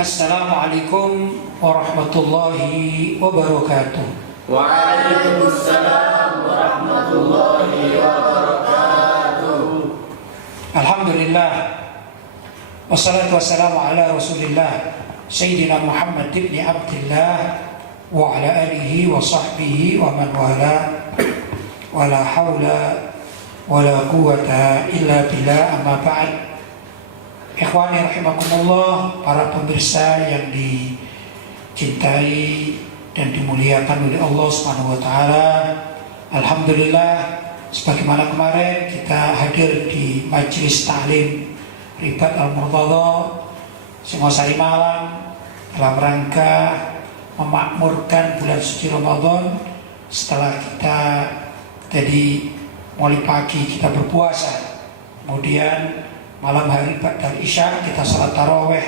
Assalamualaikum warahmatullahi wabarakatuh. Waalaikumsalam warahmatullahi wabarakatuh. Alhamdulillah, wassalatu wassalamu ala rasulillah Sayyidina Muhammad ibn Abdullah wa ala alihi wa sahbihi wa man wala wa la hawla wa la quwata illa billah, amma ba'd. Ikhwani rahimakumullah, para pemirsa yang dicintai dan dimuliakan oleh Allah Subhanahu wa taala. Alhamdulillah, sebagaimana kemarin kita hadir di majelis ta'lim Ribat Al-Murtadha Singosari Malang dalam rangka memakmurkan bulan suci Ramadan. Setelah kita tadi mulai pagi kita berpuasa, kemudian malam hari ba'dal isya kita salat tarawih.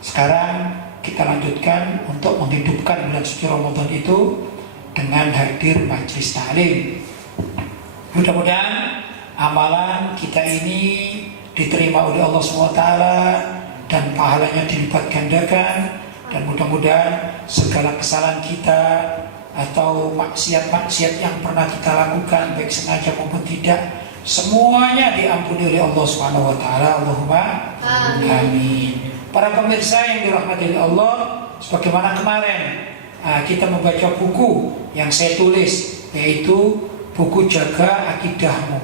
Sekarang kita lanjutkan untuk menghidupkan bulan suci Ramadan itu dengan hadir majelis ta'lim. Mudah-mudahan amalan kita ini diterima oleh Allah SWT dan pahalanya dilipat gandakan, dan mudah-mudahan segala kesalahan kita atau maksiat-maksiat yang pernah kita lakukan baik sengaja maupun tidak, semuanya diampuni oleh Allah Subhanahu wa taala. Allahumma amin. Para pemirsa yang dirahmati oleh Allah, sebagaimana kemarin kita membaca buku yang saya tulis, yaitu buku Jaga Akidahmu,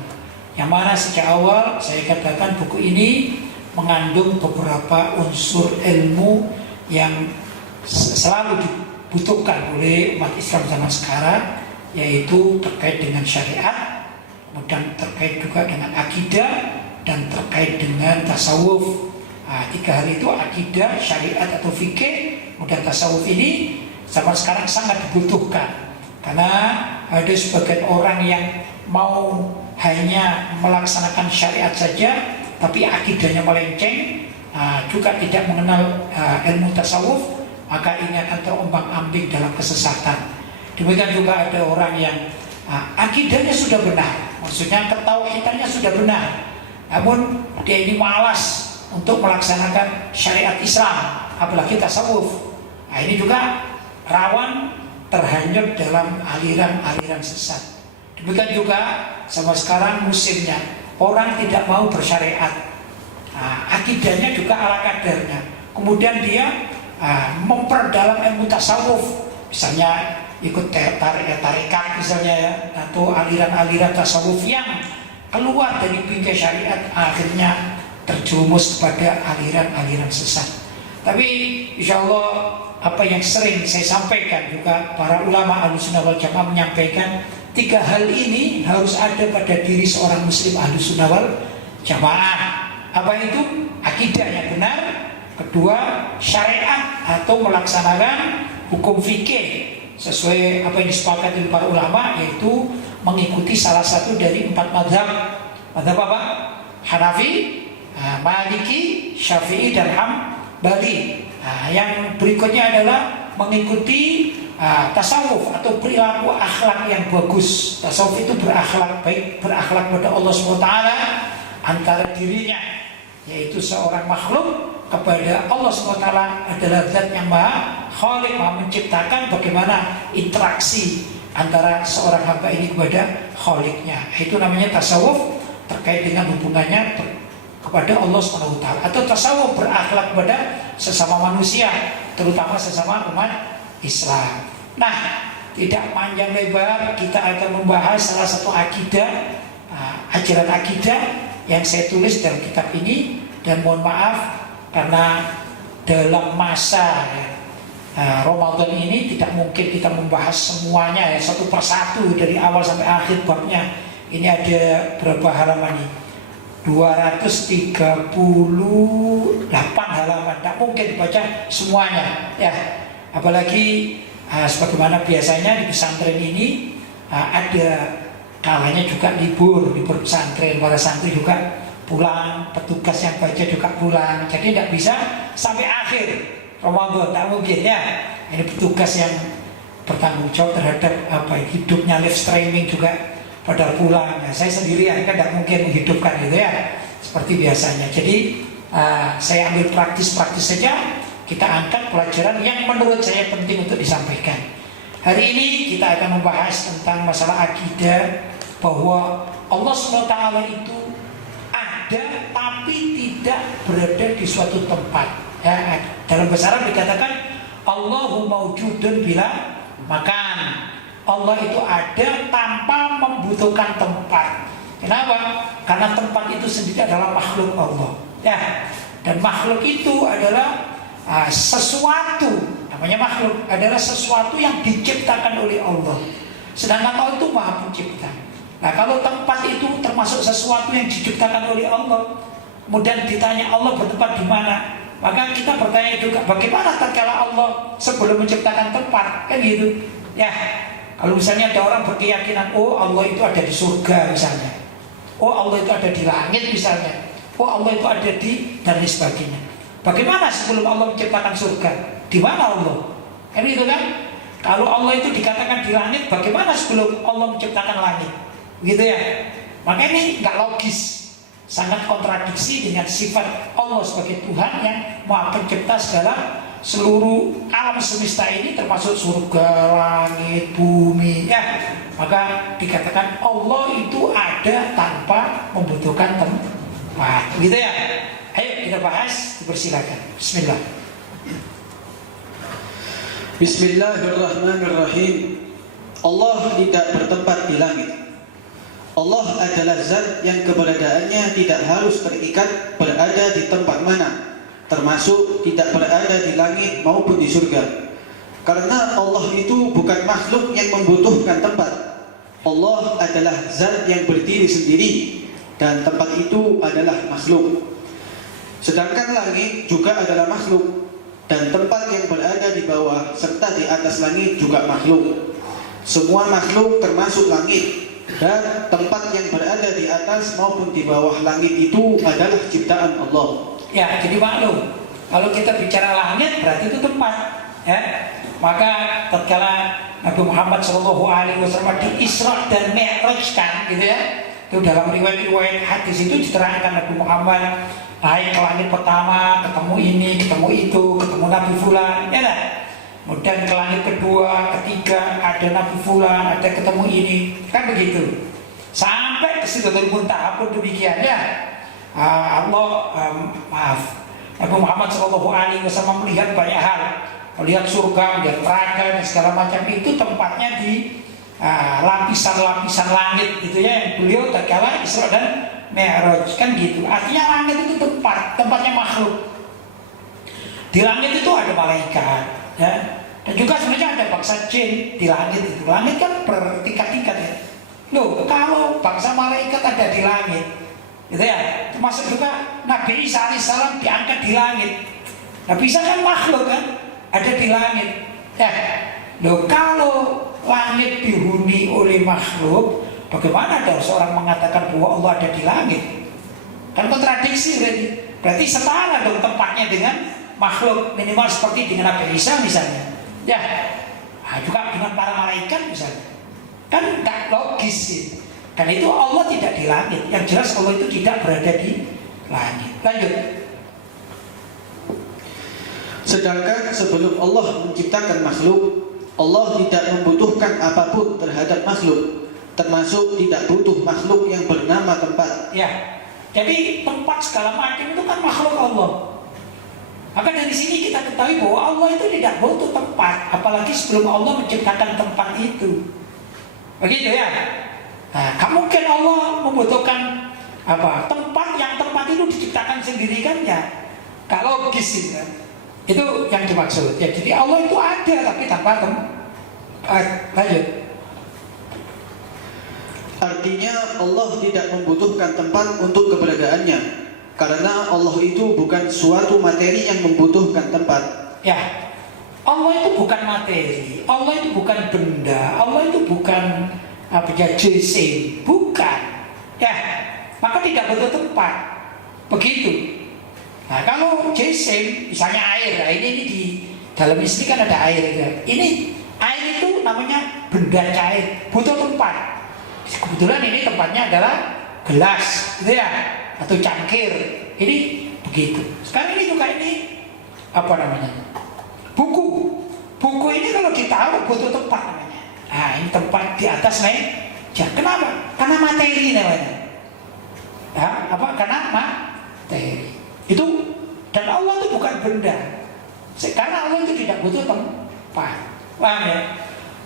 yang mana sejak awal saya katakan buku ini mengandung beberapa unsur ilmu yang selalu dibutuhkan oleh umat Islam zaman sekarang, yaitu terkait dengan syariat, kemudian terkait juga dengan akidah, dan terkait dengan tasawuf. Tiga hal itu, akidah, syariat atau fikih, kemudian tasawuf, ini zaman sekarang sangat dibutuhkan. Karena ada sebagian orang yang mau hanya melaksanakan syariat saja, tapi akidahnya melenceng, juga tidak mengenal ilmu tasawuf, maka ini akan terombang-ambing dalam kesesatan. Demikian juga ada orang yang akidahnya sudah benar, maksudnya ketauhidannya sudah benar, namun dia ini malas untuk melaksanakan syariat Islam, apalagi tasawuf. Ini juga rawan terhanyut dalam aliran-aliran sesat. Demikian juga sama sekarang musimnya orang tidak mau bersyariat, akidahnya juga ala kadarnya. Kemudian dia memperdalam ilmu tasawuf, misalnya ikut tarekat misalnya ya, atau aliran-aliran tasawuf yang keluar dari bingkai syariat, akhirnya terjerumus kepada aliran-aliran sesat. Tapi insya Allah apa yang sering saya sampaikan juga, para ulama Ahlussunnah wal Jamaah menyampaikan tiga hal ini harus ada pada diri seorang muslim Ahlussunnah wal Jamaah. Apa itu? Akidah yang benar, kedua syariat atau melaksanakan hukum fikih sesuai apa yang disepakati oleh para ulama, yaitu mengikuti salah satu dari 4 mazhab. Mazhab apa? Hanafi, Maliki, Syafi'i, dan Hambali. Yang berikutnya adalah mengikuti tasawuf atau perilaku akhlak yang bagus. Tasawuf itu berakhlak baik, berakhlak pada Allah SWT antara dirinya, yaitu seorang makhluk, kepada Allah SWT adalah zat yang maha khaliq, maha menciptakan, bagaimana interaksi antara seorang hamba ini kepada khaliqnya. Itu namanya tasawuf, terkait dengan hubungannya kepada Allah SWT, atau tasawuf berakhlak kepada sesama manusia, terutama sesama umat Islam. Nah, tidak panjang lebar, kita akan membahas salah satu akidah, ajaran akidah yang saya tulis dalam kitab ini. Dan mohon maaf karena dalam masa Ramadan ini tidak mungkin kita membahas semuanya ya, satu persatu dari awal sampai akhir babnya. Ini ada berapa halaman ini? 238 halaman, tidak mungkin dibaca semuanya ya. Apalagi sebagaimana biasanya di pesantren ini ada kalanya juga libur pesantren, para santri juga pulang, petugas yang baca juga pulang, jadi tidak bisa sampai akhir Ramadan, tidak mungkin ya. Ini petugas yang bertanggung jawab terhadap hidupnya live streaming juga pada pulang. Saya sendirian kan tidak mungkin menghidupkan gitu ya, seperti biasanya. Jadi saya ambil praktis saja. kita angkat pelajaran yang menurut saya penting untuk disampaikan. Hari ini kita akan membahas tentang masalah akidah, bahwa Allah SWT itu ada tapi tidak berada di suatu tempat. Ya, dalam bahasa Arab dikatakan Allahu mawjudun bila makan. Allah itu ada tanpa membutuhkan tempat. Kenapa? Karena tempat itu sendiri adalah makhluk Allah. Ya, dan makhluk itu adalah sesuatu, namanya makhluk adalah sesuatu yang diciptakan oleh Allah. Sedangkan Allah itu Maha Pencipta. Nah, kalau tempat itu termasuk sesuatu yang diciptakan oleh Allah, kemudian ditanya Allah bertempat di mana, maka kita bertanya juga, bagaimana tatkala Allah sebelum menciptakan tempat, kan gitu. Ya, kalau misalnya ada orang berkeyakinan, oh Allah itu ada di surga misalnya, oh Allah itu ada di langit misalnya, oh Allah itu ada di dan lain sebagainya. Bagaimana sebelum Allah menciptakan surga? Di mana Allah? Kan itu kan? Kalau Allah itu dikatakan di langit, bagaimana sebelum Allah menciptakan langit? Gitu ya. Maka ini nggak logis, sangat kontradiksi dengan sifat Allah sebagai Tuhan yang Maha Pencipta segala seluruh alam semesta ini, termasuk surga, langit, bumi. Ya, maka dikatakan Allah itu ada tanpa membutuhkan tempat. Gitu ya. Ayo kita bahas, dipersilakan. Bismillah. Bismillahirrahmanirrahim. Allah tidak bertempat di langit. Allah adalah zat yang keberadaannya tidak harus terikat berada di tempat mana, termasuk tidak berada di langit maupun di surga. Karena Allah itu bukan makhluk yang membutuhkan tempat. Allah adalah zat yang berdiri sendiri, dan tempat itu adalah makhluk. Sedangkan langit juga adalah makhluk, dan tempat yang berada di bawah serta di atas langit juga makhluk. Semua makhluk termasuk langit, dan tempat yang berada di atas maupun di bawah langit itu adalah ciptaan Allah. Ya, jadi maklum, kalau kita bicara langit berarti itu tempat. Ya, maka tatkala Nabi Muhammad SAW di Isra dan Mi'raj kan, gitu ya. Itu dalam riwayat hadis itu diterangkan Nabi Muhammad naik ke langit pertama, ketemu ini, ketemu itu, ketemu Nabi Fulan, ya kan? Kemudian ke langit kedua, ketiga, ada Nabi Fulan, ada ketemu ini, kan begitu. Sampai ke Sidratul Muntaha pun demikian ya. Nabi Muhammad SAW melihat banyak hal, melihat surga, melihat neraka dan segala macam itu tempatnya di lapisan-lapisan langit, gitu ya. Yang beliau tatkala Isra dan Mi'raj kan gitu. Artinya langit itu tempatnya makhluk. Di langit itu ada malaikat, ya. Dan juga sebenarnya ada bangsa jin di langit itu. Langit kan bertingkat-tingkat ya. Loh, kalau bangsa malaikat ada di langit, gitu ya. Termasuk juga Nabi Isa AS diangkat di langit. Nabi Isa kan makhluk kan, ada di langit. Ya. Loh, kalau langit dihuni oleh makhluk, bagaimana ada seorang mengatakan bahwa Allah ada di langit? Kan kontradiksi berarti. Berarti setara dong tempatnya dengan makhluk, minimal seperti dengan Nabi Isa misalnya. Ya, juga dengan para malaikat misalnya. Kan tak logis gitu. Dan itu Allah tidak di langit. Yang jelas Allah itu tidak berada di langit. Lanjut. Sedangkan sebelum Allah menciptakan makhluk, Allah tidak membutuhkan apapun terhadap makhluk, termasuk tidak butuh makhluk yang bernama tempat. Ya, jadi tempat segala macam itu kan makhluk Allah. Maka dari sini kita ketahui bahwa Allah itu tidak butuh tempat, apalagi sebelum Allah menciptakan tempat itu. Begitu ya. Nah, gak mungkin Allah membutuhkan tempat yang tempat itu diciptakan sendiri kan ya. Gak logis itu. Itu yang dimaksud. Ya, jadi Allah itu ada tapi tanpa tempat. Lanjut. Artinya Allah tidak membutuhkan tempat untuk keberadaannya, karena Allah itu bukan suatu materi yang membutuhkan tempat. Ya, Allah itu bukan materi, Allah itu bukan benda, Allah itu bukan jisim, bukan. Ya, maka tidak butuh tempat. Begitu. Nah, kalau jisim, misalnya air, nah ini di dalam istri kan ada air. Ya. Ini air itu namanya benda cair, butuh tempat. Kebetulan ini tempatnya adalah gelas, gitu ya, atau cangkir. Ini begitu. Sekarang ini juga ini apa namanya? Buku. Buku ini kalau ditaruh butuh tempat namanya. Nah, ini tempat di atas meja. Kenapa? Karena materi namanya. Ya, apa? Karena materi. Itu, dan Allah itu bukan benda. Karena Allah itu tidak butuh tempat. Paham ya?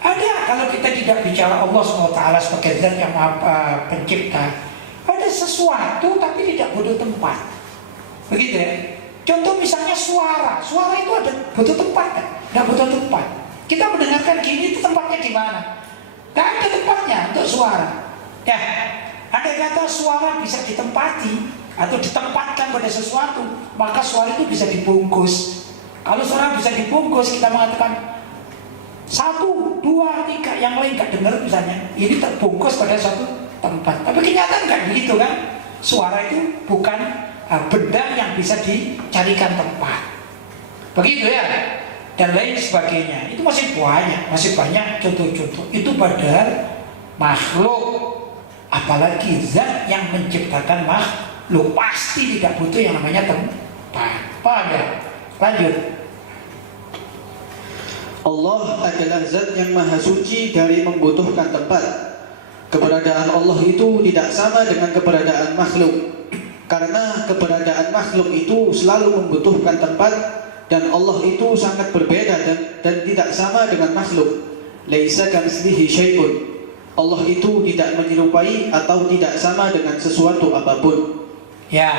Ada, kalau kita tidak bicara Allah SWT sebagai zat yang maha pencipta, ada sesuatu tapi tidak butuh tempat. Begitu ya? Contoh misalnya suara. Suara itu ada butuh tempat kan? Tidak butuh tempat. Kita mendengarkan gini, itu tempatnya di mana? Tidak ada tempatnya untuk suara. Ya, ada kata suara bisa ditempati atau ditempatkan pada sesuatu, maka suara itu bisa dibungkus. Kalau suara bisa dibungkus, kita mengatakan 1, 2, 3, yang lain gak dengar misalnya, ini terbungkus pada suatu tempat. Tapi kenyataan kan begitu kan? Suara itu bukan benda yang bisa dicarikan tempat. Begitu ya. Dan lain sebagainya. Itu masih banyak contoh-contoh. Itu padahal makhluk. Apalagi zat yang menciptakan makhluk pasti tidak butuh yang namanya tempat. Paham ya? Lanjut. Allah adalah zat yang maha suci dari membutuhkan tempat. Keberadaan Allah itu tidak sama dengan keberadaan makhluk. Karena keberadaan makhluk itu selalu membutuhkan tempat, dan Allah itu sangat berbeda dan tidak sama dengan makhluk. Laisa kamitslihi syai'un. Allah itu tidak menyerupai atau tidak sama dengan sesuatu apapun. Ya,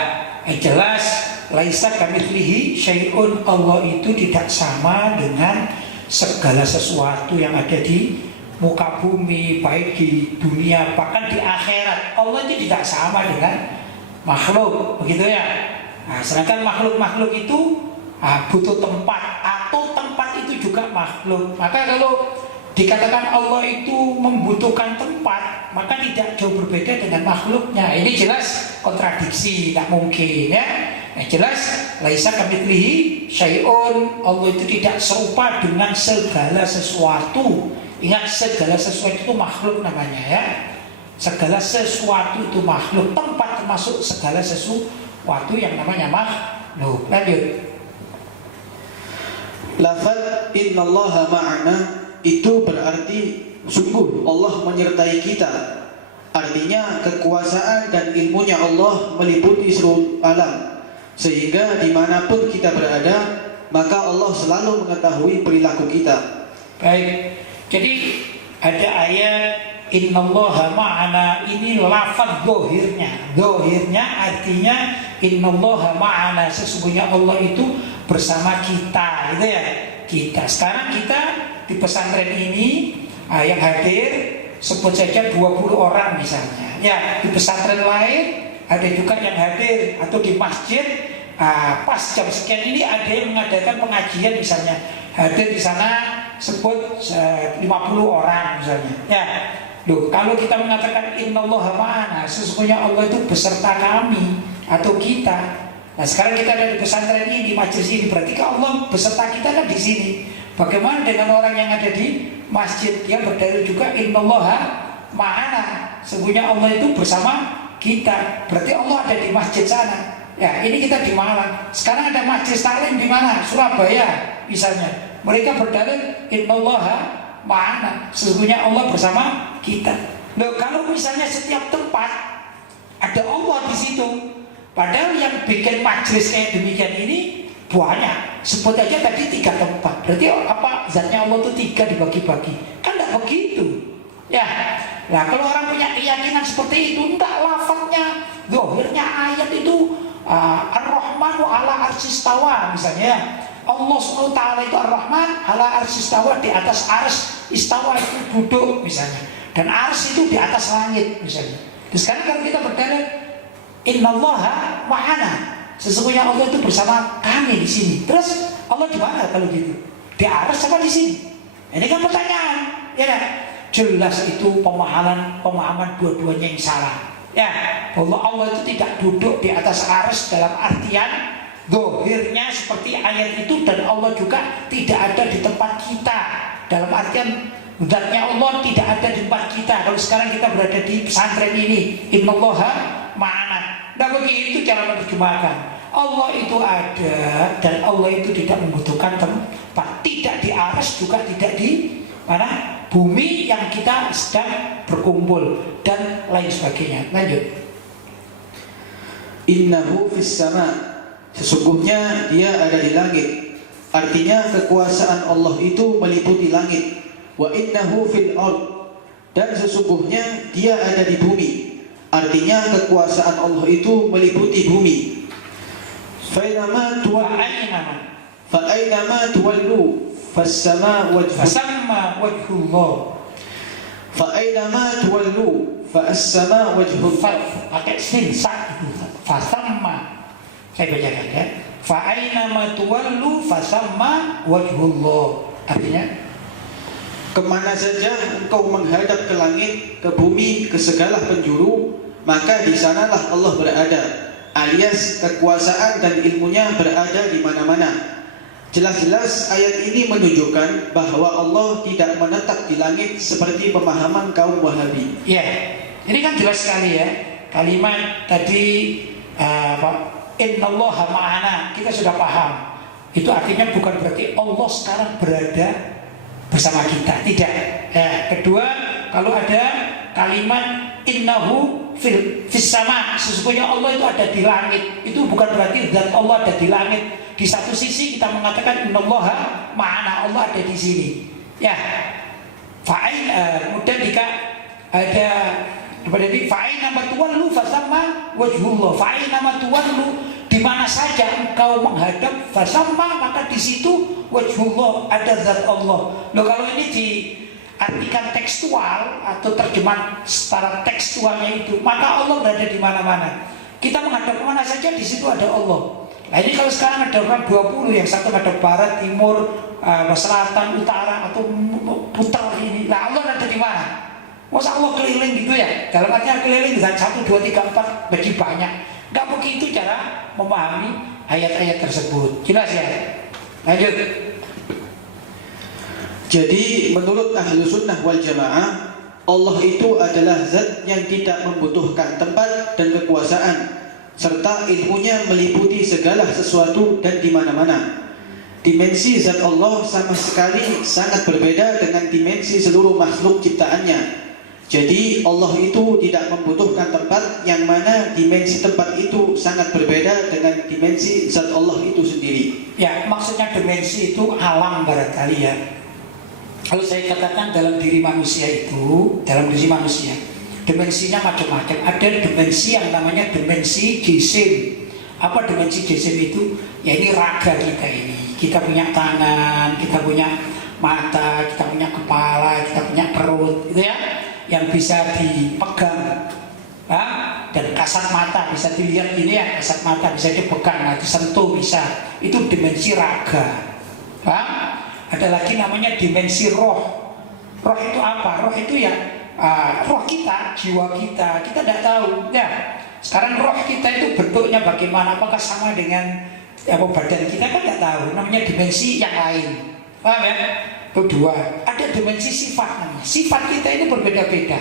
jelas laisa kamitslihi syai'un. Allah itu tidak sama dengan segala sesuatu yang ada di muka bumi, baik di dunia bahkan di akhirat. Allah itu tidak sama dengan makhluk, begitu ya. Nah, sedangkan makhluk-makhluk itu butuh tempat, atau tempat itu juga makhluk. Maka kalau dikatakan Allah itu membutuhkan tempat, maka tidak jauh berbeda dengan makhluknya. Ini jelas kontradiksi, tidak mungkin ya. Nah, jelas laisa kamitslihi syai'un. Allah itu tidak serupa dengan segala sesuatu. Ingat, segala sesuatu itu makhluk namanya ya. Segala sesuatu itu makhluk. Tempat termasuk segala sesuatu yang namanya makhluk. Lanjut. Lafaz innallaha ma'ana itu berarti sungguh Allah menyertai kita. Artinya kekuasaan dan ilmunya Allah meliputi seluruh alam, sehingga dimanapun kita berada, maka Allah selalu mengetahui perilaku kita. Baik, jadi ada ayat innallaha ma'ana, ini lafaz dohirnya. Dohirnya artinya innallaha ma'ana, sesungguhnya Allah itu bersama kita, gitu ya. Kita sekarang kita di pesantren ini yang hadir sebut saja 20 orang misalnya. Ya, di pesantren lain ada juga yang hadir, atau di masjid pas jam sekian ini ada yang mengadakan pengajian misalnya. Hadir di sana sebut 50 orang misalnya. Ya. Loh, kalau kita mengatakan innallaha ma'ana, sesungguhnya Allah itu beserta kami atau kita. Nah, sekarang kita ada di pesantren ini, di majelis ini, berarti Allah beserta kita kan di sini. Bagaimana dengan orang yang ada di masjid? Dia berdalil juga innallaha ma'ana, sesungguhnya Allah itu bersama kita. Berarti Allah ada di masjid sana. Ya, ini kita di Malang. Sekarang ada majelis taklim di mana? Surabaya misalnya. Mereka berdalil innallaha ma'ana, sesungguhnya Allah bersama kita. Loh, kalau misalnya setiap tempat ada Allah di situ, padahal yang bikin majelis kayak demikian ini banyak. Sebut aja tadi 3 tempat. Berarti apa? Zatnya Allah itu 3 dibagi-bagi. Kan tidak begitu. Ya. Nah, kalau orang punya keyakinan seperti itu, enggak, lafadznya, zahirnya ayat itu Ar-Rahmanu ala arsistawa misalnya. Allah SWT itu Ar-Rahman ala arsistawa, di atas ars. Istawa itu duduk misalnya. Dan ars itu di atas langit misalnya. Terus sekarang kalau kita berdalil innallaha ma'ana, sesungguhnya Allah itu bersama kami di sini. Terus Allah di mana kalau gitu? Di atas apa di sini? Ini kan pertanyaan, ya kan? Jelas itu pemahaman dua-duanya yang salah. Ya, Allah itu tidak duduk di atas arsy dalam artian zahirnya seperti ayat itu, dan Allah juga tidak ada di tempat kita dalam artian zatnya Allah tidak ada di tempat kita. Kalau sekarang kita berada di pesantren ini, innallaha ma'ana. Nah, begitu cara menerjemahkan. Allah itu ada dan Allah itu tidak membutuhkan tempat, tidak di aras juga tidak di mana bumi yang kita sedang berkumpul dan lain sebagainya. Lanjut. Innahu fis sama, sesungguhnya dia ada di langit. Artinya kekuasaan Allah itu meliputi langit. Wa innahu fil ard, dan sesungguhnya dia ada di bumi. Artinya kekuasaan Allah itu meliputi bumi. Fa'inama tuwallu fas-sama wajhullah. Fa'inama tuwallu fas-sama wajhullah. Pakai sin sa itu. Fasamma. Saya bacakan ya. Fa'inama tuwallu fasamma wajhullah. Artinya kemana saja engkau menghadap ke langit, ke bumi, ke segala penjuru, maka di sanalah Allah berada. Alias kekuasaan dan ilmunya berada di mana-mana. Jelas-jelas ayat ini menunjukkan bahwa Allah tidak menetap di langit seperti pemahaman kaum Wahabi. Ya, ini kan jelas sekali ya. Kalimat tadi Innallaha ma'ana, kita sudah paham. Itu artinya bukan berarti Allah sekarang berada bersama kita, tidak. Kedua, kalau ada kalimat innahu fis sama, sesungguhnya Allah itu ada di langit, itu bukan berarti zat Allah ada di langit. Di satu sisi kita mengatakan innallaha ma'ana, Allah ada di sini. Ya. Kemudian jika ada berarti fa'inama tuwallu fasamma wajhullah. Fa'inama tuwallu, di mana saja engkau menghadap fasamma, maka di situ wajhullah, ada zat Allah. Loh, kalau ini diartikan tekstual atau terjemahan secara tekstualnya itu, maka Allah berada di mana-mana. Kita menghadap kemana saja, di situ ada Allah. Nah ini kalau sekarang ada orang 20, yang satu ada barat, timur, selatan, utara, atau putar ini, nah Allah ada di mana? Masa Allah keliling gitu ya? Dalam artinya keliling dan 1, 2, 3, 4 bagi banyak. Gak begitu cara memahami ayat-ayat tersebut. Jelas ya? Lanjut. Jadi menurut ahlu sunnah wal jamaah, Allah itu adalah zat yang tidak membutuhkan tempat dan kekuasaan, serta ilmunya meliputi segala sesuatu dan di mana-mana. Dimensi zat Allah sama sekali sangat berbeda dengan dimensi seluruh makhluk ciptaannya. Jadi Allah itu tidak membutuhkan tempat, yang mana dimensi tempat itu sangat berbeda dengan dimensi zat Allah itu sendiri. Ya, maksudnya dimensi itu alam barangkali ya. Kalau saya katakan dalam diri manusia itu, dalam diri manusia, dimensinya macam-macam. Ada dimensi yang namanya dimensi jisim. Apa dimensi jisim itu? Ya ini raga kita ini. Kita punya tangan, kita punya mata, kita punya kepala, kita punya perut, gitu ya, yang bisa dipegang. Dan kasat mata bisa dilihat ini ya, kasat mata bisa dipegang, nah, disentuh bisa. Itu dimensi raga. Ada lagi namanya dimensi roh. Roh itu apa? Roh itu ya roh kita, jiwa kita. Kita tidak tahu. Ya, sekarang roh kita itu bentuknya bagaimana? Apakah sama dengan badan kita? Kan tidak tahu. Namanya dimensi yang lain. Paham ya? Itu dua. Ada dimensi sifat namanya. Sifat kita itu berbeda-beda.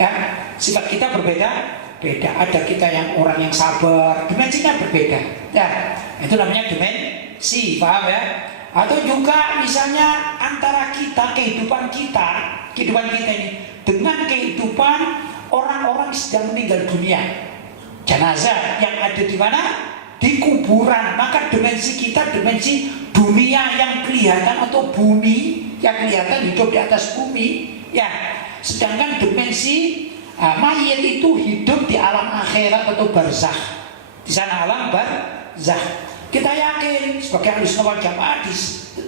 Ya, sifat kita berbeda-beda. Ada kita yang orang yang sabar, dimensinya berbeda. Ya, itu namanya dimensi. Paham ya? Atau juga misalnya antara kita, kehidupan kita ini dengan kehidupan orang-orang sedang meninggal dunia, jenazah yang ada di mana? Di kuburan. Maka dimensi kita, dimensi dunia yang kelihatan atau bumi yang kelihatan hidup di atas bumi, ya. Sedangkan dimensi mayit itu hidup di alam akhirat atau barzakh. Di sana alam barzakh. Kita yakin sebagai ahlussunnah wal jamaah di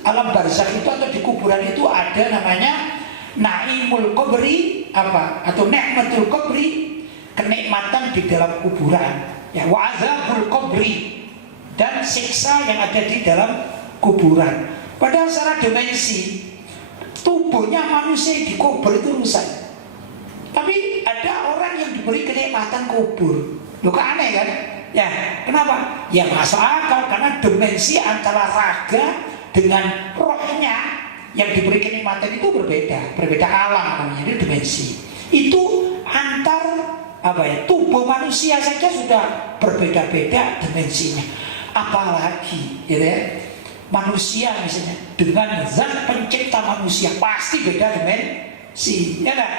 alam barzakh itu atau di kuburan itu ada namanya naimul qabri atau nikmatul qabri, kenikmatan di dalam kuburan, ya, wa azabul qabri, dan siksa yang ada di dalam kuburan. Padahal secara dimensi tubuhnya manusia di kubur itu rusak, tapi ada orang yang diberi kenikmatan kubur. Loh, kok aneh kan? Ya, kenapa? Ya masuk akal, karena dimensi antara raga dengan rohnya yang diberi kenikmatan itu berbeda alam namanya, itu dimensi. Itu antar tubuh manusia saja sudah berbeda-beda dimensinya. apalagi gitu ya. Manusia misalnya dengan zat pencipta manusia pasti beda dimensi, ya kan?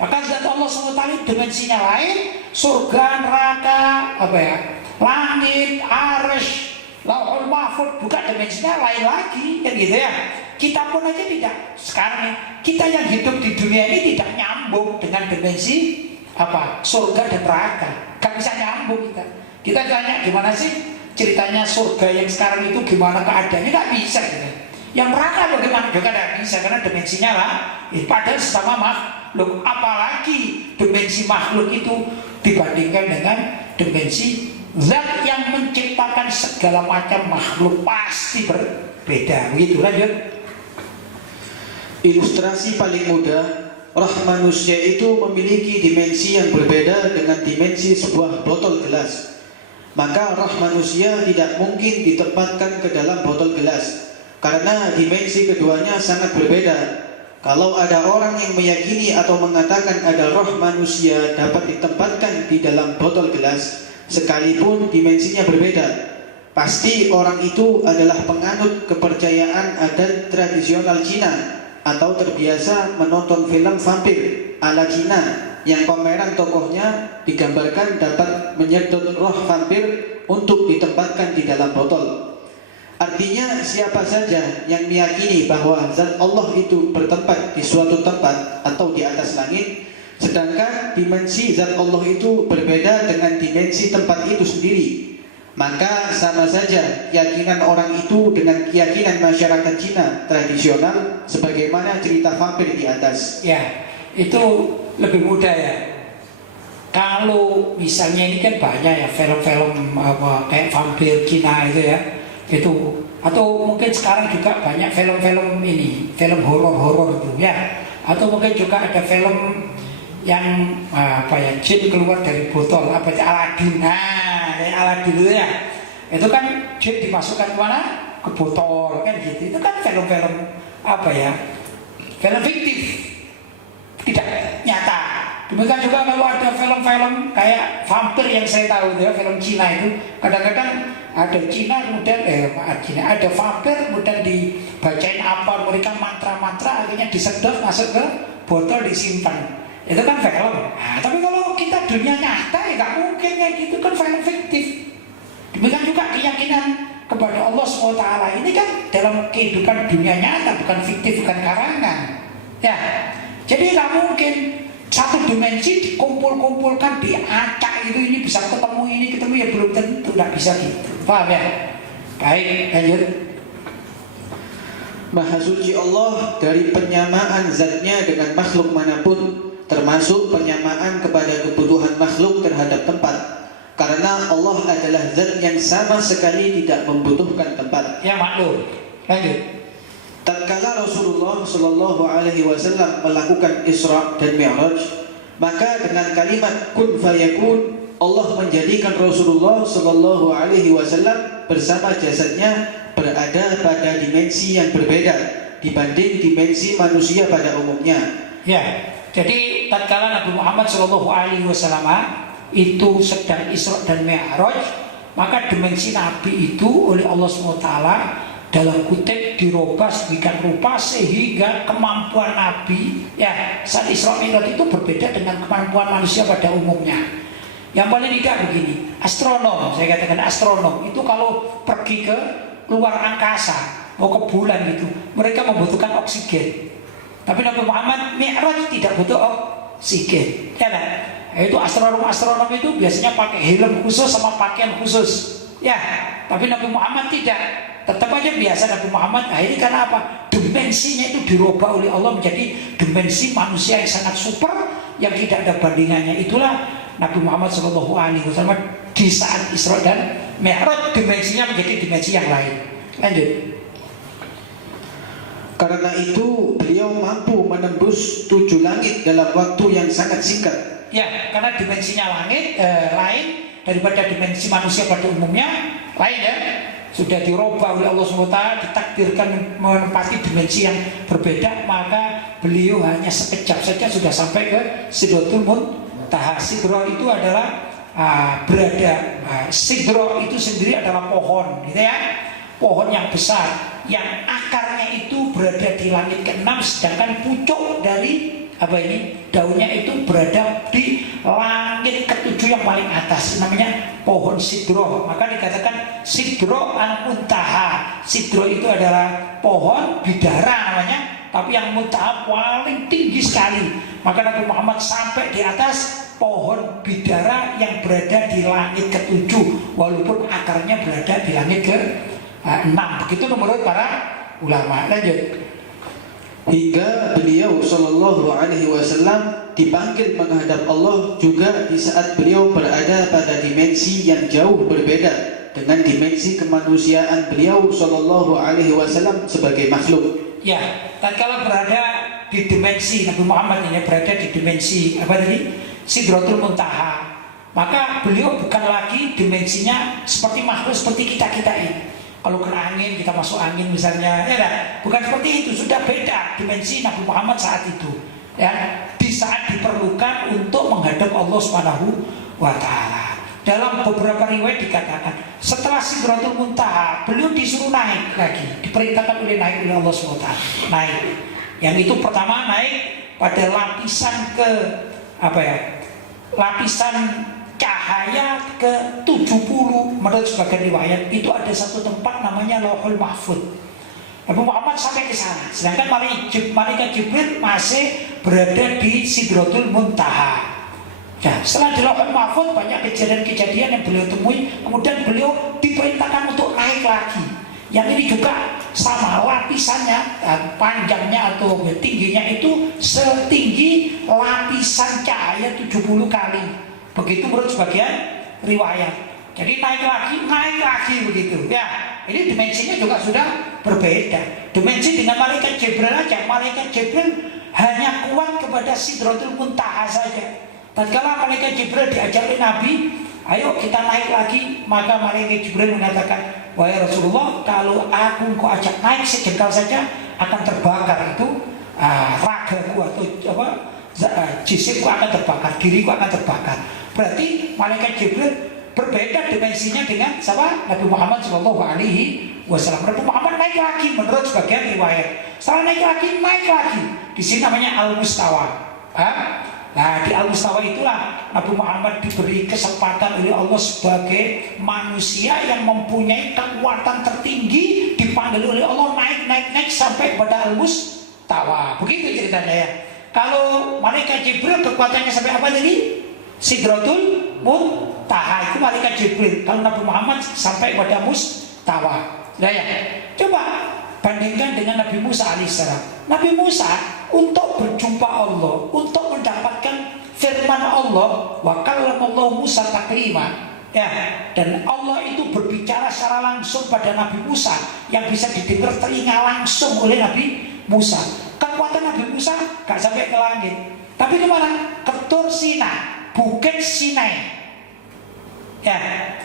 Maka zat Allah SWT dimensinya lain, surga, neraka, apa ya, langit, arsy, lauhul mahfud, bukan dimensinya lain lagi, kan gitu ya. Kita pun aja tidak, sekarang ya, kita yang hidup di dunia ini tidak nyambung dengan dimensi apa, surga dan neraka, gak bisa nyambung kita. Kita tanya gimana sih ceritanya surga yang sekarang itu, gimana keadaannya, nggak bisa gitu. Yang neraka bagaimana juga nggak bisa, karena dimensinya lah padahal sama makhluk. Apalagi dimensi makhluk itu dibandingkan dengan dimensi zat yang menciptakan segala macam makhluk, pasti berbeda. Begitu, lanjut. Ilustrasi paling mudah, roh manusia itu memiliki dimensi yang berbeda dengan dimensi sebuah botol gelas. Maka roh manusia tidak mungkin ditempatkan ke dalam botol gelas, karena dimensi keduanya sangat berbeda. Kalau ada orang yang meyakini atau mengatakan ada roh manusia dapat ditempatkan di dalam botol gelas, sekalipun dimensinya berbeda, pasti orang itu adalah penganut kepercayaan adat tradisional Cina, atau terbiasa menonton film vampir ala Cina yang pameran tokohnya digambarkan dapat menyedot roh vampir untuk ditempatkan di dalam botol. Artinya siapa saja yang meyakini bahwa zat Allah itu bertempat di suatu tempat atau di atas langit, sedangkan dimensi zat Allah itu berbeda dengan dimensi tempat itu sendiri, maka sama saja keyakinan orang itu dengan keyakinan masyarakat Cina tradisional sebagaimana cerita vampir di atas. Ya, itu lebih mudah ya. Kalau misalnya ini kan banyak ya film-film apa kayak vampir Cina itu ya, itu atau mungkin sekarang juga banyak film-film ini, film horor-horor itu ya, atau mungkin juga ada film yang apa ya, jin keluar dari botol, apa itu Aladin, nah kayak Aladin itu ya, itu kan jin dimasukkan kemana, ke botol kan gitu. Itu kan film-film apa ya, film fiktif, tidak nyata. Demikian juga kalau ada film-film kayak vampir yang saya tahu itu ya, film Cina itu kadang-kadang ada Cina kemudian ada vampir kemudian dibacain apa mereka mantra-mantra, akhirnya disedot masuk ke botol disimpan. Itu kan film. Nah, tapi kalau kita dunia nyata ya nggak mungkin kayak gitu, kan film fiktif. Demikian juga keyakinan kepada Allah SWT ini kan dalam kehidupan dunia nyata, bukan fiktif, bukan karangan. Ya, jadi nggak mungkin satu dimensi dikumpul-kumpulkan, diacak itu, ini bisa ketemu ini ketemu, ya belum tentu, nggak bisa gitu. Paham ya? Baik, lanjut. Maha suci Allah dari penyamaan zatnya dengan makhluk manapun, termasuk penyamaan kepada kebutuhan makhluk terhadap tempat, karena Allah adalah zat yang sama sekali tidak membutuhkan tempat. Ya maklum. Lanjut. Tatkala Rasulullah Shallallahu Alaihi Wasallam melakukan Isra dan Mi'raj, maka dengan kalimat kun fayakun, Allah menjadikan Rasulullah Shallallahu Alaihi Wasallam bersama jasadnya berada pada dimensi yang berbeda dibanding dimensi manusia pada umumnya. Ya, jadi tatkala Nabi Muhammad Shallallahu Alaihi Wasallam itu sedang Isra dan Mi'raj, maka dimensi Nabi itu oleh Allah SWT dalam kutip dirubah sedemikian rupa sehingga kemampuan Nabi ya saat Isra Mi'raj itu berbeda dengan kemampuan manusia pada umumnya. Yang paling tidak begini, astronom, saya katakan astronom itu kalau pergi ke luar angkasa, mau ke bulan gitu, mereka membutuhkan oksigen. Tapi Nabi Muhammad Mi'raj tidak butuh oksigen, ya kan? Itu astronom itu biasanya pakai helm khusus sama pakaian khusus, ya. Tapi Nabi Muhammad tidak. Tetap aja biasa Nabi Muhammad. Nah ini karena apa? Dimensinya itu dirubah oleh Allah menjadi dimensi manusia yang sangat super, yang tidak ada bandingannya. Itulah Nabi Muhammad SAW di saat Isra dan Mi'raj dimensinya menjadi dimensi yang lain. Lanjut. Karena itu beliau mampu menembus 7 langit dalam waktu yang sangat singkat. Ya, karena dimensinya langit lain daripada dimensi manusia pada umumnya, lain ya. Sudah dirubah oleh Allah SWT, ditakdirkan menempati dimensi yang berbeda, maka beliau hanya sekejap saja sudah sampai ke Sidratul Muntaha. Sidrah itu adalah berada Sidro itu sendiri adalah pohon, gitu ya. Pohon yang besar, yang akarnya itu berada di langit ke-6, sedangkan pucuk dari daunnya itu berada di langit ke-7 yang paling atas, namanya pohon sidro. Maka dikatakan sidro al-muntaha. Sidro itu adalah pohon bidara namanya, tapi yang muntaha paling tinggi sekali. Maka Nabi Muhammad sampai di atas pohon bidara yang berada di langit ke-7, walaupun akarnya berada di langit ke-6. Begitu menurut para ulama. Lanjut. Hingga beliau Shallallahu Alaihi Wasallam dipanggil menghadap Allah juga di saat beliau berada pada dimensi yang jauh berbeda dengan dimensi kemanusiaan beliau Shallallahu Alaihi Wasallam sebagai makhluk. Ya, tatkala berada di dimensi Nabi Muhammad ini berada di dimensi Sidratul Muntaha, maka beliau bukan lagi dimensinya seperti makhluk seperti kita ini. Kalau kena angin, kita masuk angin misalnya, ya kan? Bukan seperti itu, sudah beda dimensi Nabi Muhammad saat itu. Ya, di saat diperlukan untuk menghadap Allah Subhanahu wa Ta'ala. Dalam beberapa riwayat dikatakan, setelah Sidratul Muntaha, beliau disuruh naik lagi, diperintahkan naik oleh Allah Subhanahu wa Ta'ala. Naik. Yang itu pertama naik pada lapisan lapisan cahaya ke-70. Menurut sebagian riwayat itu ada satu tempat namanya Lauhul Mahfuz. Nabi Muhammad sampai ke sana, sedangkan malaikat Jibril masih berada di Sidratul Muntaha. Nah, setelah di Lauhul Mahfuz banyak kejadian-kejadian yang beliau temui, kemudian beliau diperintahkan untuk naik lagi. Yang ini juga sama lapisannya, panjangnya atau tingginya itu setinggi lapisan cahaya 70 kali. Begitu menurut sebagian riwayat. Jadi naik lagi begitu. Ya, ini dimensinya juga sudah berbeda. Dimensi dengan malaikat Jibril aja. Malaikat Jibril hanya kuat kepada Sidratul Muntaha saja. Tatkala malaikat Jibril diajak oleh Nabi, ayo kita naik lagi, maka malaikat Jibril mengatakan, wahai Rasulullah, kalau aku kau ajak naik sejengkal saja akan terbakar itu ragaku atau jisimku akan terbakar, diriku akan terbakar. Berarti malaikat Jibril berbeda dimensinya dengan siapa? Nabi Muhammad SAW. Nabi Muhammad naik lagi menurut sebagian riwayat. Setelah naik lagi. Di sini namanya Al-Mustawa. Nah, di Al-Mustawa itulah Nabi Muhammad diberi kesempatan oleh Allah sebagai manusia yang mempunyai kekuatan tertinggi, dipanggil oleh Allah naik sampai pada Al-Mustawa. Begitu ceritanya ya. Kalau malaikat Jibril kekuatannya sampai apa tadi? Sidratul Muntaha itu malaikat Jibril. Kalau Nabi Muhammad sampai pada Mustawa. Nah ya, coba bandingkan dengan Nabi Musa alaihissalam. Nabi Musa untuk berjumpa Allah, untuk mendapatkan firman Allah, wa kallamallahu Musa taklima. Ya, dan Allah itu berbicara secara langsung pada Nabi Musa yang bisa didengar telinga langsung oleh Nabi Musa. Kekuatan Nabi Musa gak sampai ke langit, tapi kemana? Ke Tur Sina, Bukit Sinai. Ya,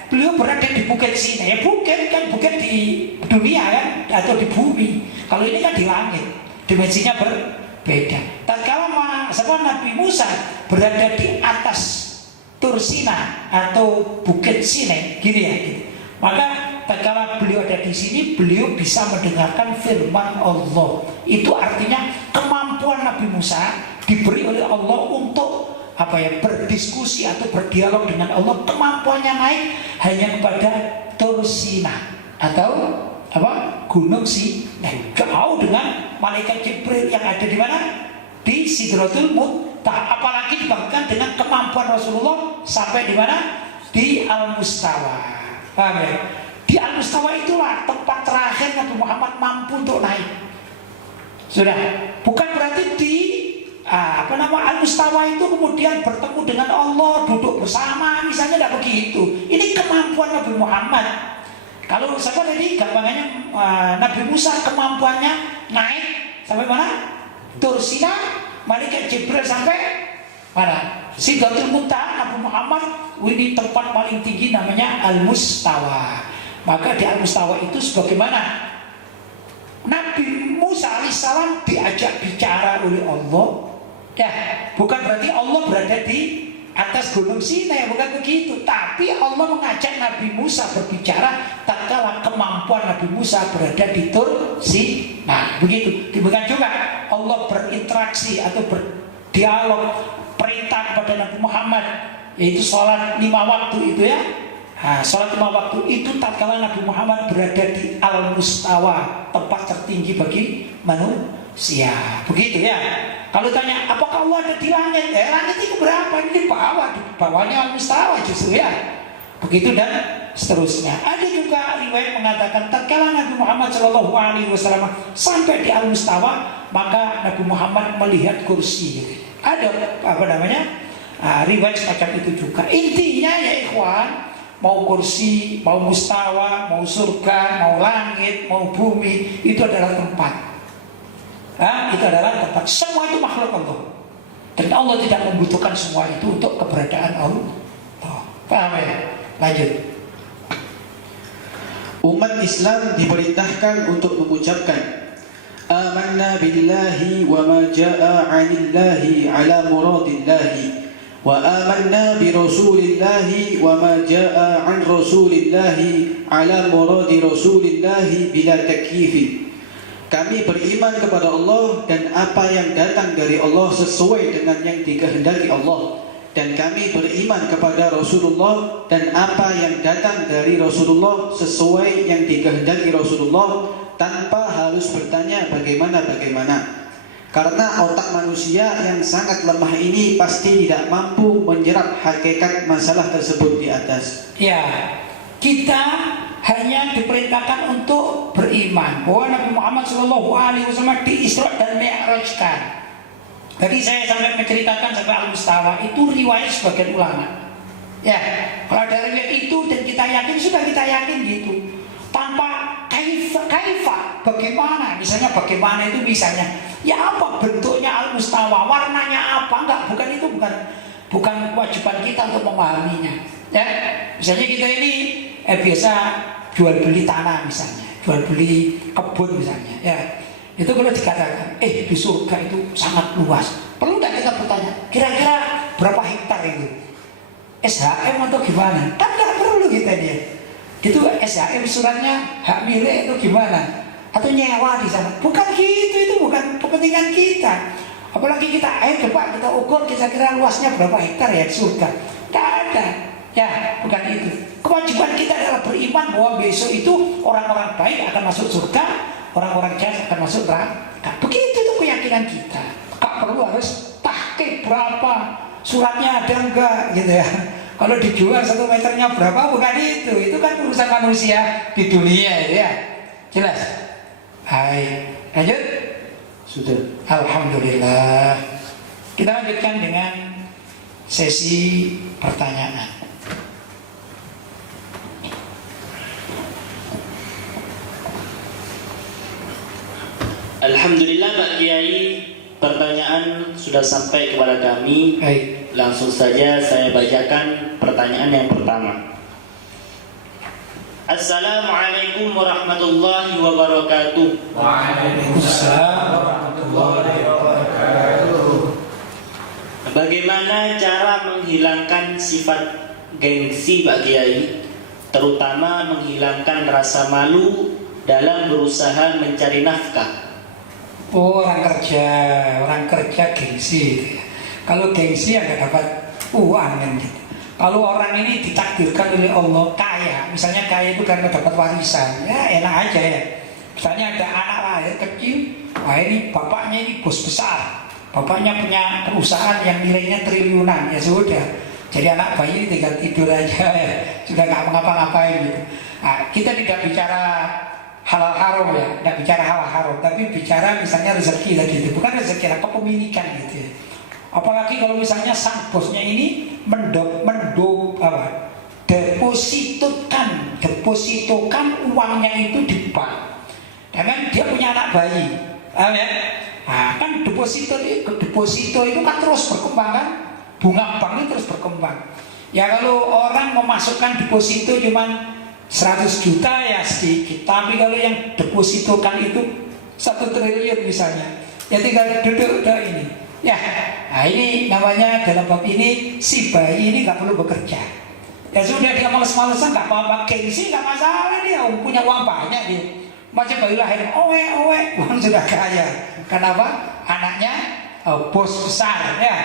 beliau berada di Bukit Sinai. Ya, bukit di dunia kan, atau di bumi. Kalau ini kan di langit, dimensinya berbeda. Tatkala Nabi Musa berada di atas Tur Sina atau Bukit Sinai, gini ya, gini. Maka tatkala beliau ada di sini, beliau bisa mendengarkan firman Allah. Itu artinya kemampuan Nabi Musa diberi oleh Allah untuk berdiskusi atau berdialog dengan Allah. Kemampuannya naik hanya kepada Tur Sina atau Gunung Sinai. Jauh dengan malaikat Jibril yang ada di mana? Di Sidratul Muntaha. Apalagi dibanggakan dengan kemampuan Rasulullah sampai di mana? Di Al-Mustawa. Paham ya? Di Al-Mustawa itulah tempat terakhir Nabi Muhammad mampu untuk naik. Sudah, bukan berarti di Al-Mustawa itu kemudian bertemu dengan Allah, duduk bersama, misalnya tidak begitu. Ini kemampuan Nabi Muhammad. Kalau siapa tadi gampangannya Nabi Musa kemampuannya naik sampai mana? Tur Sina, malaikat Jibril sampai mana? Sidratul Muntaha. Nabi Muhammad ini tempat paling tinggi namanya Al-Mustawa. Maka di Al-Mustawa itu sebagaimana Nabi Musa alaihissalam diajak bicara oleh Allah. Ya, bukan berarti Allah berada di atas gunung Sinai, bukan begitu. Tapi Allah mengajak Nabi Musa berbicara tatkala kemampuan Nabi Musa berada di Tur Sinai. Begitu. Bukan juga Allah berinteraksi atau berdialog perintah kepada Nabi Muhammad, yaitu sholat 5 waktu itu ya. Nah, sholat 5 waktu itu tatkala Nabi Muhammad berada di Al-Mustawa, tempat tertinggi bagi manusia. Begitu ya. Kalau tanya apakah Allah ada di langit? Langit itu berapa? Ini di bawah, di bawahnya Al-Mustawa justru ya. Begitu dan seterusnya. Ada juga riwayat mengatakan tatkala Nabi Muhammad SAW sampai di Al-Mustawa, maka Nabi Muhammad melihat kursi. Ada apa namanya? Riwayat semacam itu juga. Intinya ya ikhwan, mau kursi, mau mustawa, mau surga, mau langit, mau bumi, itu adalah tempat. Itu adalah tempat. Semua itu makhluk Allah. Dan Allah tidak membutuhkan semua itu untuk keberadaan Allah. Paham ya? Lanjut. Umat Islam diperintahkan untuk mengucapkan amanna billahi wa ma jaa 'anillahi ala muradillahi wa amanna bi rasulillahi wa ma jaa 'an rasulillahi ala muradi rasulillahi bila takyifin. Kami beriman kepada Allah dan apa yang datang dari Allah sesuai dengan yang dikehendaki Allah. Dan kami beriman kepada Rasulullah dan apa yang datang dari Rasulullah sesuai yang dikehendaki Rasulullah, tanpa harus bertanya bagaimana. Karena otak manusia yang sangat lemah ini pasti tidak mampu menyerap hakikat masalah tersebut di atas. Ya, kita hanya diperintahkan untuk beriman bahwa Nabi Muhammad SAW di Isra dan Mi'rajkan. Jadi saya sampai menceritakan sampai Al-Mustawa itu riwayat sebagian ulama. Ya, kalau ada riwayat itu dan kita yakin, sudah kita yakin gitu. Tanpa kaifa, bagaimana? Misalnya bagaimana itu misalnya, ya apa bentuknya Al-Mustawa, warnanya apa? Enggak, bukan kewajiban kita untuk memahaminya. Ya, misalnya kita ini biasa jual beli tanah misalnya, jual beli kebun misalnya, ya. Itu kalau dikatakan, di surga itu sangat luas, perlu tidak kita bertanya, kira-kira berapa hektar itu? SHM atau gimana? Kan tidak perlu kita dia. Itu SHM suratnya hak milik itu gimana? Atau nyewa di sana? Bukan gitu, itu bukan kepentingan kita. Apalagi kita, coba kita ukur kira-kira luasnya berapa hektar ya di surga? Tidak ada. Ya, bukan itu. Kewajiban kita adalah beriman bahwa besok itu orang-orang baik akan masuk surga, orang-orang jahat akan masuk neraka. Begitu itu keyakinan kita. Gak perlu harus tahqiq berapa, suratnya ada enggak gitu ya. Kalau dijual 1 meternya berapa, bukan itu. Itu kan urusan manusia di dunia itu ya. Jelas? Hai, lanjut. Sudah. Alhamdulillah. Kita lanjutkan dengan sesi pertanyaan. Alhamdulillah Pak Kiai, pertanyaan sudah sampai kepada kami. Baik. Langsung saja saya bacakan pertanyaan yang pertama. Assalamualaikum warahmatullahi wabarakatuh. Waalaikumsalam warahmatullahi wabarakatuh. Bagaimana cara menghilangkan sifat gengsi Pak Kiai, terutama menghilangkan rasa malu dalam berusaha mencari nafkah? Orang kerja gengsi. Kalau gengsi agak dapat uang kan gitu. Kalau orang ini ditakdirkan oleh Allah kaya, misalnya kaya itu karena dapat warisan, ya enak aja ya. Misalnya ada anak lahir kecil, wah ini bapaknya ini bos besar, bapaknya punya perusahaan yang nilainya triliunan, ya sudah. Jadi anak bayi tinggal tidur aja ya, sudah nggak ngapa-ngapain gitu. Nah, kita tidak bicara halal haram ya, tidak bicara halal haram, tapi bicara misalnya rezeki tadi itu, bukan rezeki, kepemilikan gitu ya. Apalagi kalau misalnya sang bosnya ini depositokan uangnya itu di bank, dan dia punya anak bayi, ya? Nah, kan deposito itu kan terus berkembang kan, bunga bank itu terus berkembang. Ya kalau orang memasukkan deposito cuman 100 juta ya sedikit, tapi kalau yang depositokan itu 1 triliun misalnya, ya tinggal duduk udah ini Ya, nah ini namanya dalam bab ini si bayi ini nggak perlu bekerja. Ya sudah, dia males-malesan nggak apa-apa, gengsi nggak masalah, dia punya uang banyak dia. Macam bayi lahir, owe, uang sudah kaya. Kenapa? Anaknya bos besar ya,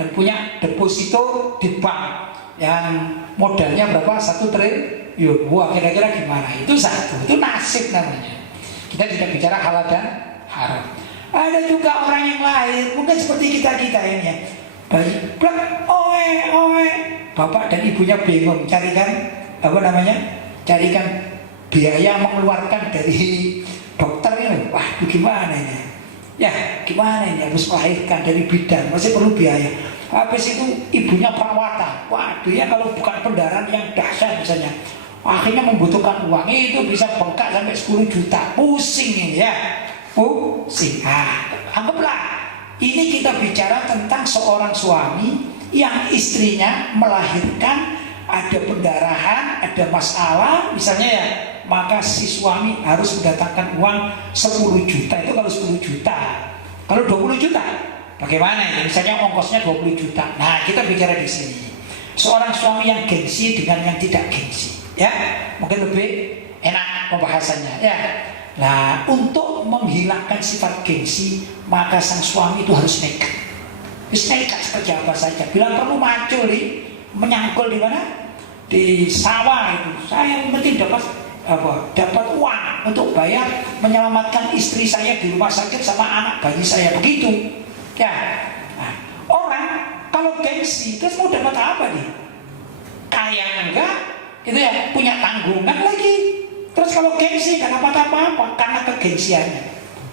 dan punya deposito di bank yang modalnya berapa? 1 triliun. Wah, kira-kira gimana? Itu satu, itu nasib namanya. Kita tidak bicara halal dan haram. Ada juga orang yang lahir mungkin seperti kita ini ya, bayi blak, owe, bapak dan ibunya bingung carikan carikan biaya mengeluarkan dari dokter ini. Wah, gimana ini? Ya, gimana ini, harus melahirkan dari bidan, masih perlu biaya. Habis itu ibunya perawatan. Waduh ya, kalau bukan pendarahan yang dahsyat misalnya, akhirnya membutuhkan uang, itu bisa bengkak sampai 10 juta. Pusing ini ya. Pusing. Anggaplah ini kita bicara tentang seorang suami yang istrinya melahirkan, ada pendarahan, ada masalah misalnya ya, maka si suami harus mendatangkan uang 10 juta. Itu kalau 10 juta. Kalau 20 juta bagaimana ini? Misalnya ongkosnya 20 juta. Nah, kita bicara di sini seorang suami yang gengsi dengan yang tidak gengsi, ya mungkin lebih enak pembahasannya ya. Nah, untuk menghilangkan sifat gengsi, maka sang suami itu harus nekat. Nekat seperti apa saja. Bila perlu macul menyangkul di mana? Di sawah itu. Saya penting dapat uang untuk bayar menyelamatkan istri saya di rumah sakit sama anak bayi saya, begitu. Ya. Nah, orang kalau gengsi terus mau dapat apa nih? Kaya enggak? Itu ya, punya tanggungan lagi. Terus kalau gengsi gak dapat apa-apa karena kegengsiannya.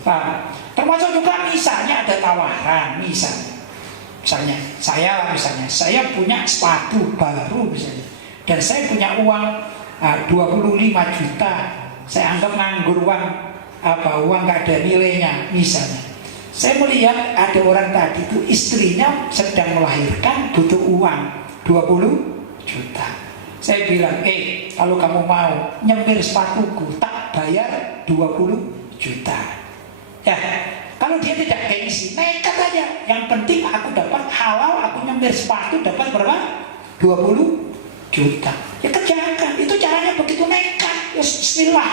Nah, termasuk juga misalnya ada tawaran, misalnya saya punya sepatu baru misalnya, dan saya punya uang 25 juta. Saya anggap nganggur uang gak ada nilainya misalnya. Saya melihat ada orang tadi itu istrinya sedang melahirkan, butuh uang 20 juta. Saya bilang, kalau kamu mau nyemir sepatuku, tak bayar 20 juta. Ya, kalau dia tidak gengsi, nekat aja. Yang penting aku dapat halal, aku nyemir sepatu dapat berapa? 20 juta. Ya kerjakan. Itu caranya begitu nekat. Ya bismillah.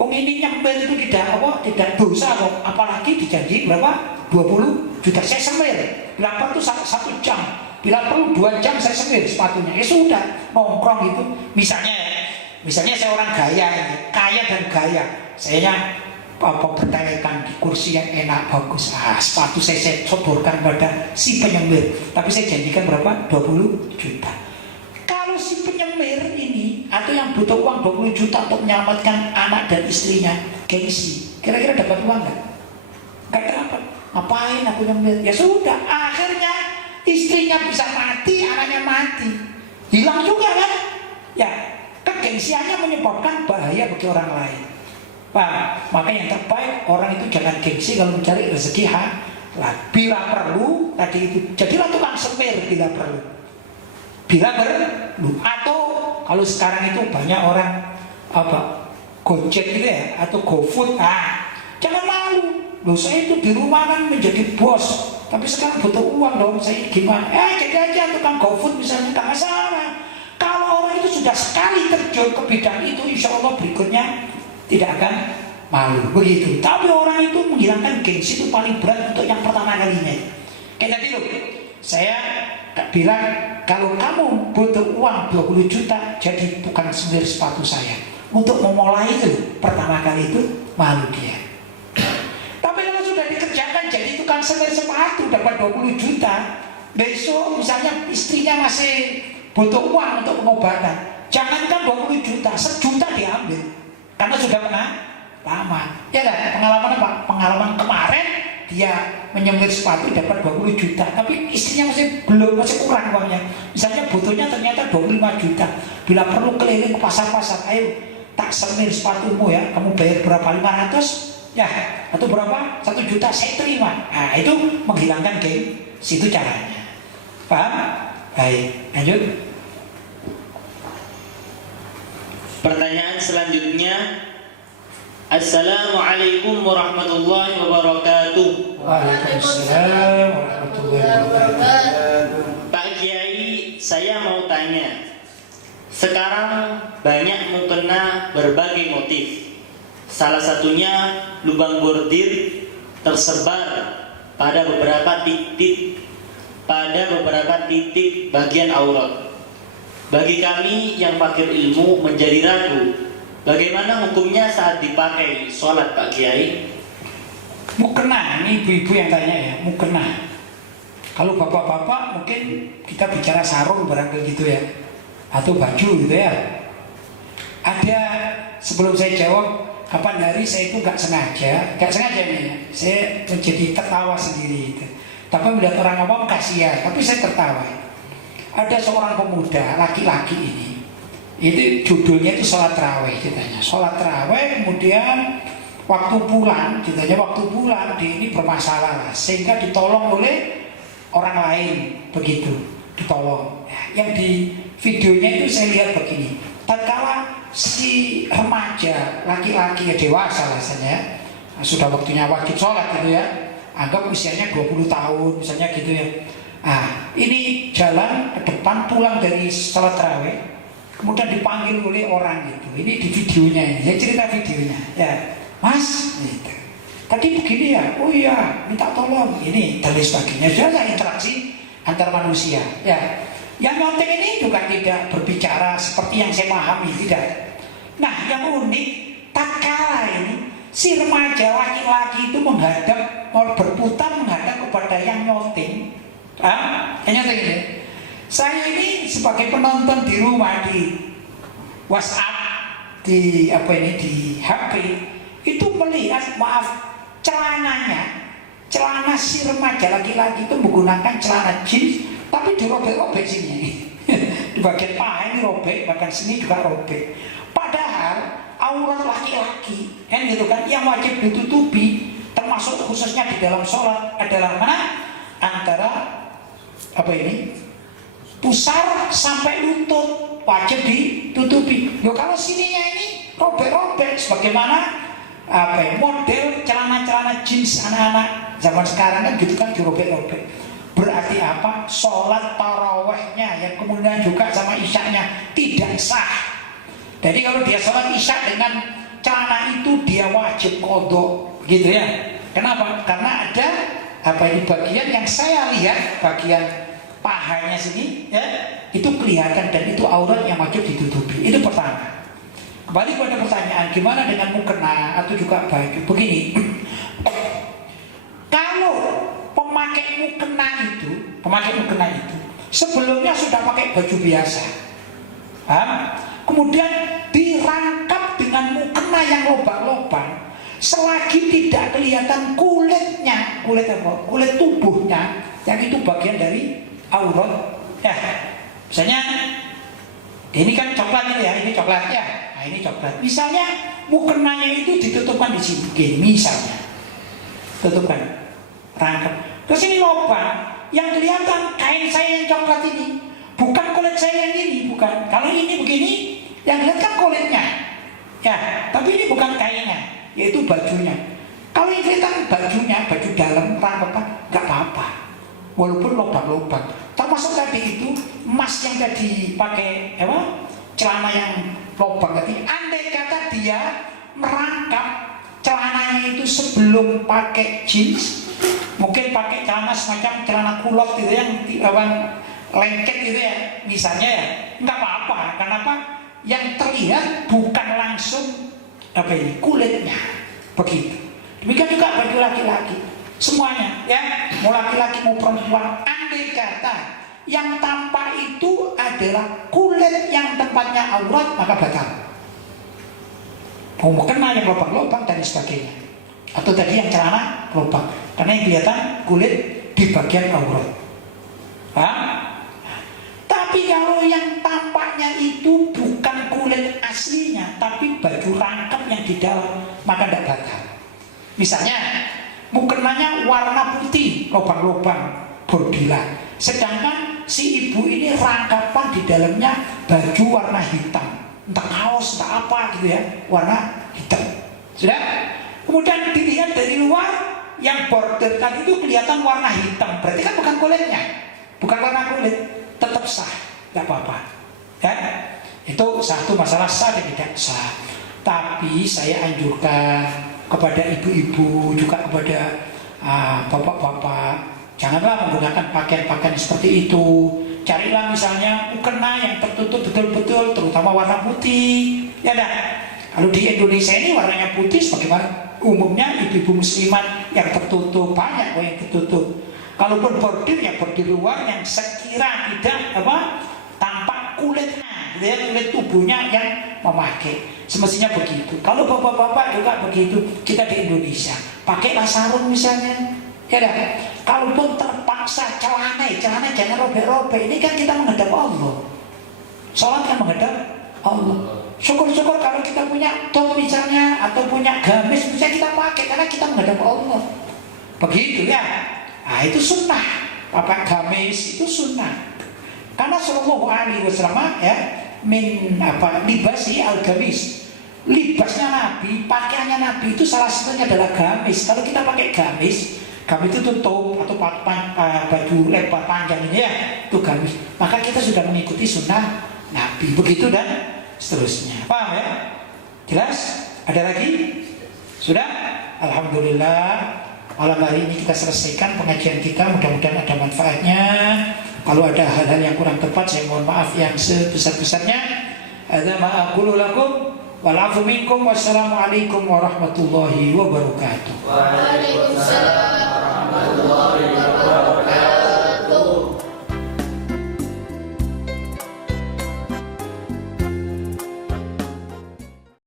Wong ini nyemir itu tidak dosa kok. Apalagi dijanji berapa? 20 juta. Saya semir. Bila perlu 1 jam. Bila perlu 2 jam saya semir sepatunya. Ya sudah, nongkrong itu. Misalnya saya orang kaya dan gaya. Saya bertelekan di kursi yang enak, bagus. Sepatu saya soborkan pada si penyemir. Tapi saya janjikan berapa? 20 juta. Kalau si penyemir ini atau yang butuh uang 20 juta untuk menyelamatkan anak dan istrinya, gengsi, kira-kira dapat uang nggak? Nggak dapat. Ngapain aku nyemir? Ya sudah, akhirnya istrinya bisa mati, anaknya mati, hilang juga kan? Ya, kegengsiannya menyebabkan bahaya bagi orang lain. Pak, maka yang terbaik orang itu jangan gengsi kalau mencari rezeki halal. Bila perlu tadi itu, jadilah tukang semir bila perlu. Atau kalau sekarang itu banyak orang Gojek gitu ya, atau GoFood. Jangan malu. Loh, saya itu di rumah kan menjadi bos, tapi sekarang butuh uang dong, saya gimana? Jadi aja tukang GoFood misalnya, gak masalah. Kalau orang itu sudah sekali terjun ke bidang itu, insya Allah berikutnya tidak akan malu, begitu. Tapi orang itu menghilangkan gengsi itu paling berat untuk yang pertama kalinya. Kayak tadi loh, saya bilang kalau kamu butuh uang 20 juta, jadi bukan semir sepatu saya. Untuk memulai itu pertama kali itu malu dia. Tapi kalau sudah dikerjakan jadi tukang semir sepatu dapat 20 juta, besok misalnya istrinya masih butuh uang untuk pengobatan, jangankan 20 juta, 1 juta diambil karena sudah lama. Ya dah, pengalaman kemarin dia menyemir sepatu dapat 20 juta, tapi istrinya masih kurang uangnya. Misalnya butuhnya ternyata 25 juta. Bila perlu keliling ke pasar-pasar, ayo tak semir sepatumu ya, kamu bayar berapa? 500 ya, atau berapa? 1 juta saya terima. Nah, itu menghilangkan gengsi, itu caranya. Paham? Baik, lanjut. Pertanyaan selanjutnya, Assalamualaikum warahmatullahi wabarakatuh. Waalaikumsalam warahmatullahi wabarakatuh. Pak Kiai, saya mau tanya. Sekarang banyak mukena berbagai motif. Salah satunya lubang bordir tersebar pada beberapa titik bagian aurat. Bagi kami yang fakir ilmu menjadi ragu, bagaimana hukumnya saat dipakai sholat, Pak Kiai? Mukena, ini ibu-ibu yang tanya ya, mukena. Kalau bapak-bapak mungkin kita bicara sarung barangkali gitu ya, atau baju gitu ya. Ada, sebelum saya jawab, kapan hari saya itu nggak sengaja nih ya, saya menjadi tertawa sendiri itu. Tapi melihat orang awam kasihan, tapi saya tertawa. Ada seorang pemuda laki-laki ini, itu judulnya itu sholat tarawih ceritanya. Sholat tarawih, kemudian waktu pulang dia ini bermasalah lah, sehingga ditolong oleh orang lain, begitu ditolong. Yang di videonya itu saya lihat begini, tatkala si remaja laki-laki ya, dewasa rasanya, sudah waktunya wajib sholat gitu ya, anggap usianya 20 tahun misalnya gitu ya. Ini jalan ke depan pulang dari sholat tarawih, kemudian dipanggil oleh orang gitu. Ini di videonya ini, saya cerita videonya ya, Mas gitu. Tadi begini ya, oh iya minta tolong ini dan lain sebagainya. Sudah interaksi antar manusia ya. Yang nyontek ini juga tidak berbicara seperti yang saya pahami, tidak. Nah yang unik, tatkala ini si remaja laki-laki itu mau berputar menghadap kepada yang nyontek. Yang nyontek ini, saya ini sebagai penonton di rumah, di WhatsApp, di HP itu melihat, celana si remaja laki-laki itu menggunakan celana jeans, tapi dirobek-robek sini. Di bagian paha ini robek, bahkan sini juga robek. Padahal aurat laki-laki kan gitu kan, yang wajib ditutupi, termasuk khususnya di dalam sholat adalah mana? Antara pusar sampai lutut wajib ditutupi. Loh kalau sininya ini robek-robek, sebagaimana model celana-celana jeans anak-anak zaman sekarang kan gitu kan, dirobek-robek. Berarti apa? Sholat tarawihnya yang kemudian juga sama isyaknya tidak sah. Jadi kalau dia sholat isya dengan celana itu, dia wajib qadha gitu ya. Kenapa? Karena ada bagian yang saya lihat, bagian pahanya sini ya, itu kelihatan dan itu aurat yang wajib ditutupi. Itu pertama. Kembali pada pertanyaan, gimana dengan mukena atau juga baju? Begini, kalau pemakai mukena itu sebelumnya sudah pakai baju biasa, kemudian dirangkap dengan mukena yang lobang-lobang, selagi tidak kelihatan kulitnya, kulit tubuhnya, yang itu bagian dari aurat ya. Misalnya ini kan coklat ini ya, ini coklat ya. Nah ini coklat. Misalnya mukenanya itu ditutupkan di sini, gini misalnya, tutupkan, rangkap. Terus ini lubang, yang kelihatan kain saya yang coklat ini, bukan kulit saya yang ini, bukan. Kalau ini begini, yang lihat kan kulitnya, ya. Tapi ini bukan kainnya, yaitu bajunya. Kalau yang kelihatan bajunya, baju dalam rangkapan, nggak apa-apa, walaupun lubang-lubang. Termasuk tadi itu emas yang tadi pakai celana yang lubang tadi. Andai kata dia merangkap celananya itu sebelum pakai jeans, mungkin pakai celana semacam celana kulot gitu yang lengket gitu ya, misalnya ya, nggak apa-apa. Kenapa? Yang terlihat bukan langsung kulitnya, begitu. Demikian juga bagi laki-laki, semuanya ya, mau laki-laki mau perempuan. Andai kata yang tampak itu adalah kulit yang tempatnya aurat, maka batal. Mau kena yang lubang-lubang dan sebagainya, atau tadi yang celana lubang, karena yang kelihatan kulit di bagian aurat. Tapi kalau yang tampaknya itu bukan kulit aslinya, tapi baju rangkap yang di dalam, maka tidak batal. Misalnya mukenanya warna putih, lubang-lubang, bordilan, sedangkan si ibu ini rangkapan di dalamnya baju warna hitam, entah kaos, entah apa gitu ya, warna hitam. Sudah? Kemudian dilihat dari luar, yang border tadi itu kelihatan warna hitam, berarti kan bukan kulitnya, bukan warna kulit, tetap sah, tidak apa-apa. Ya? Itu satu masalah sah dan tidak sah. Tapi saya anjurkan kepada ibu-ibu, juga kepada bapak-bapak, janganlah menggunakan pakaian-pakaian seperti itu. Carilah misalnya mukena yang tertutup betul-betul, terutama warna putih. Ya dah. Kalau di Indonesia ini warnanya putih, sebagaimana umumnya ibu-ibu muslimat yang tertutup, banyak yang tertutup. Kalaupun bordir, ya bordir luar yang sekira tidak tampak kulitnya, kulit tubuhnya yang memakai. Semestinya begitu. Kalau bapak-bapak juga begitu, kita di Indonesia pakailah sarung misalnya. Ya dah. Kalaupun terpaksa celana jangan robek-robek. Ini kan kita menghadap Allah. Salat kan menghadap Allah. Syukur-syukur kalau kita punya top misalnya, atau punya gamis bisa kita pakai karena kita menghadap Allah. Begitu ya. Nah itu sunnah. Pakai gamis itu sunnah. Karena Sallallahu Alaihi Wasallam ya libasi al-gamis. Libasnya Nabi, pakaiannya Nabi itu salah satunya adalah gamis. Kalau kita pakai gamis itu tutup atau baju lebar panjang ini ya, itu gamis. Maka kita sudah mengikuti sunnah Nabi. Begitu dan seterusnya. Paham ya? Jelas? Ada lagi? Sudah? Alhamdulillah. Malam hari ini kita selesaikan pengajian kita. Mudah-mudahan ada manfaatnya. Kalau ada hal-hal yang kurang tepat, saya mohon maaf yang sebesar-besarnya. Hadza ma aqulu lakum wal 'afu minkum. Wassalamualaikum warahmatullahi wabarakatuh. Waalaikumsalam.